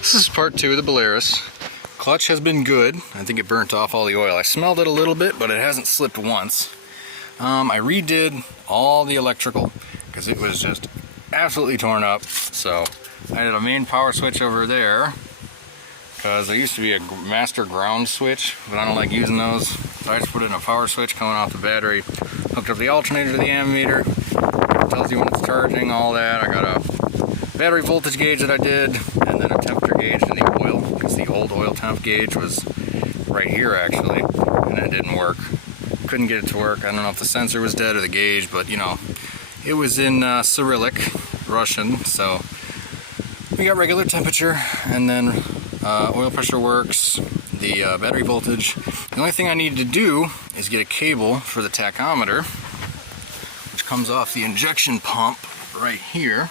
This is part 2 of the Belarus. Clutch has been good. I think it burnt off all the oil. I smelled it a little bit, but it hasn't slipped once. I redid all the electrical because it was just absolutely torn up. So I did a main power switch over there because there used to be a master ground switch, but I don't like using those. So I just put in a power switch coming off the battery, hooked up the alternator to the ammeter, tells you when it's charging, all that. I got a battery voltage gauge that I did, and then a temperature gauge in the oil, because the old oil temp gauge was right here actually, and it didn't work. Couldn't get it to work. I don't know if the sensor was dead or the gauge, but you know, it was in Cyrillic, Russian, so we got regular temperature, and then oil pressure works, the battery voltage. The only thing I needed to do is get a cable for the tachometer, which comes off the injection pump right here.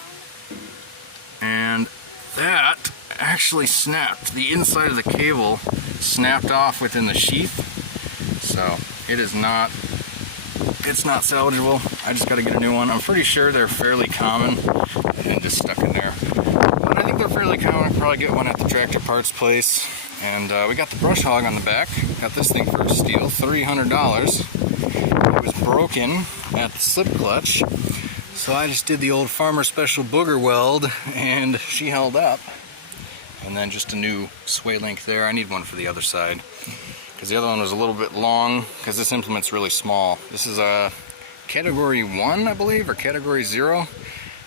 And that actually snapped. The inside of the cable snapped off within the sheath, so it's not salvageable. I just got to get a new one. I'm pretty sure they're fairly common and just stuck in there. But I think they're fairly common. I could probably get one at the tractor parts place. And we got the brush hog on the back. Got this thing for a steal, $300. It was broken at the slip clutch. So I just did the old farmer special booger weld, and she held up. And then just a new sway link there. I need one for the other side, because the other one was a little bit long, because this implement's really small. This is a category 1, I believe, or category 0,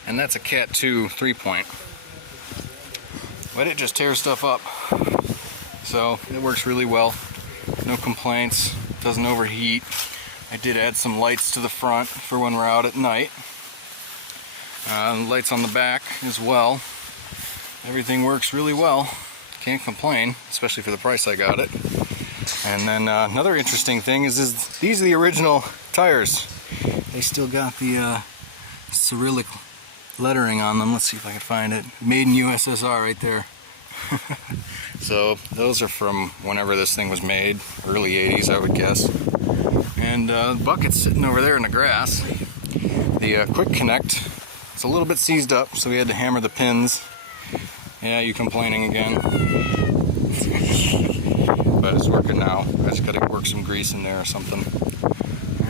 and that's a cat 2 3-point. But it just tears stuff up. So it works really well. No complaints, doesn't overheat. I did add some lights to the front for when we're out at night. Lights on the back as well. Everything works really well. Can't complain, especially for the price I got it. And then another interesting thing is these are the original tires. They still got the Cyrillic lettering on them. Let's see if I can find it. Made in USSR right there. So those are from whenever this thing was made, early 80s I would guess. And the bucket's sitting over there in the grass. The quick connect, it's a little bit seized up, so we had to hammer the pins. Yeah, you complaining again. But it's working now. I just gotta work some grease in there or something.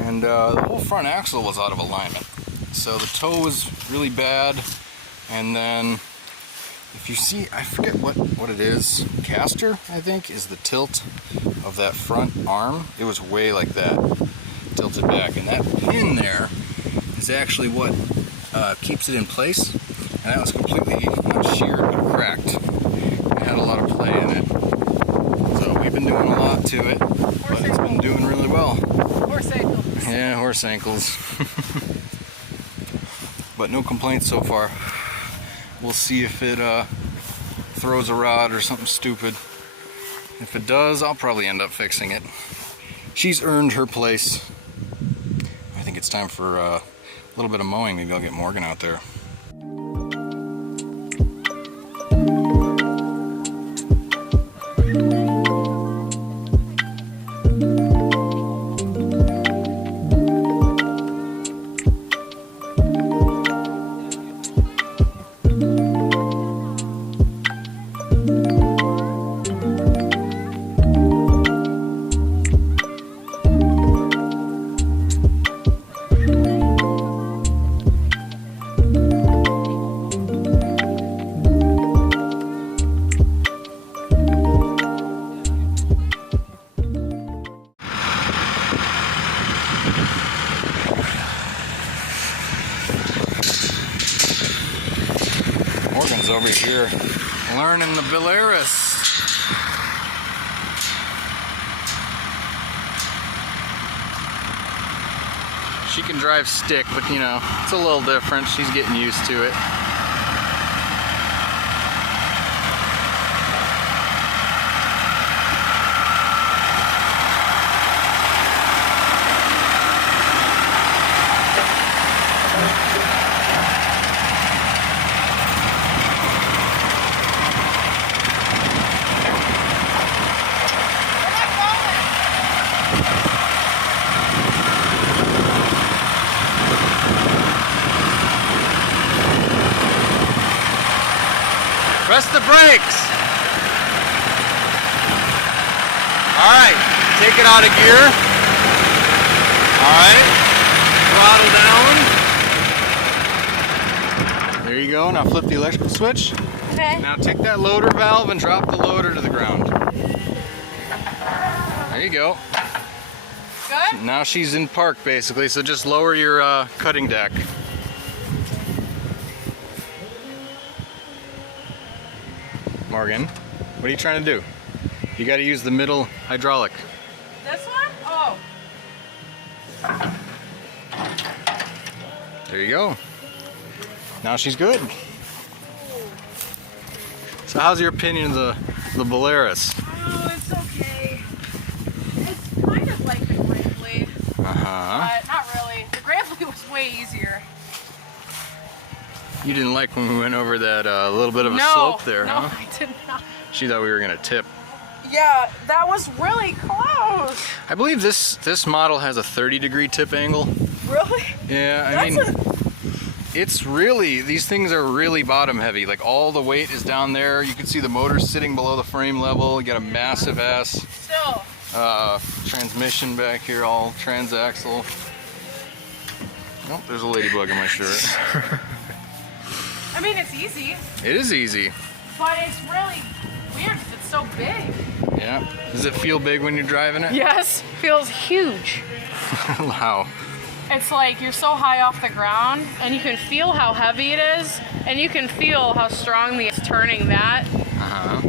And the whole front axle was out of alignment. So the toe was really bad. And then, if you see, I forget what it is. Caster, I think, is the tilt of that front arm. It was way like that, tilted back. And that pin there is actually what keeps it in place. And that was completely, not sheared, but cracked. It had a lot of play in it. So we've been doing a lot to it, but it's been doing really well. Horse ankles. Yeah, horse ankles. But no complaints so far. We'll see if it throws a rod or something stupid. If it does, I'll probably end up fixing it. She's earned her place. I think it's time for a little bit of mowing. Maybe I'll get Morgan out there. Morgan's over here learning the Belarus. She can drive stick, but you know, it's a little different. She's getting used to it. Press the brakes. All right, take it out of gear. All right, throttle down. There you go. Now flip the electrical switch. Okay. Now take that loader valve and drop the loader to the ground. There you go. Good? Now she's in park basically, so just lower your cutting deck. Morgan, what are you trying to do? You got to use the middle hydraulic. This one? Oh. There you go. Now she's good. So how's your opinion of the Belarus? Oh, it's okay. It's kind of like the Gravely, but not really. The Gravely was way easier. You didn't like when we went over that little bit of a slope there, no, huh? I did not. She thought we were gonna tip. Yeah, that was really close. I believe this model has a 30-degree tip angle. Really? Yeah, I mean, it's really, these things are really bottom heavy. Like all the weight is down there. You can see the motor sitting below the frame level. You got a massive ass Still. transmission back here, all transaxle. Oh, there's a ladybug in my shirt. I mean, it's easy, It is easy. but it's really weird because it's so big. Yeah. Does it feel big when you're driving it? Yes, feels huge. Wow. It's like you're so high off the ground and you can feel how heavy it is and you can feel how strongly it's turning that.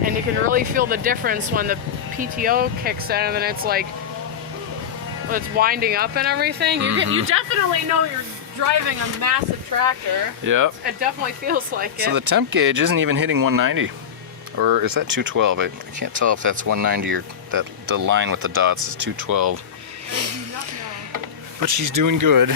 And you can really feel the difference when the PTO kicks in and it's like it's winding up and everything. You definitely know you're driving a massive tractor. Yep. It definitely feels like it. So the temp gauge isn't even hitting 190. Or is that 212? I can't tell if that's 190 or that the line with the dots is 212. I do not know. But she's doing good.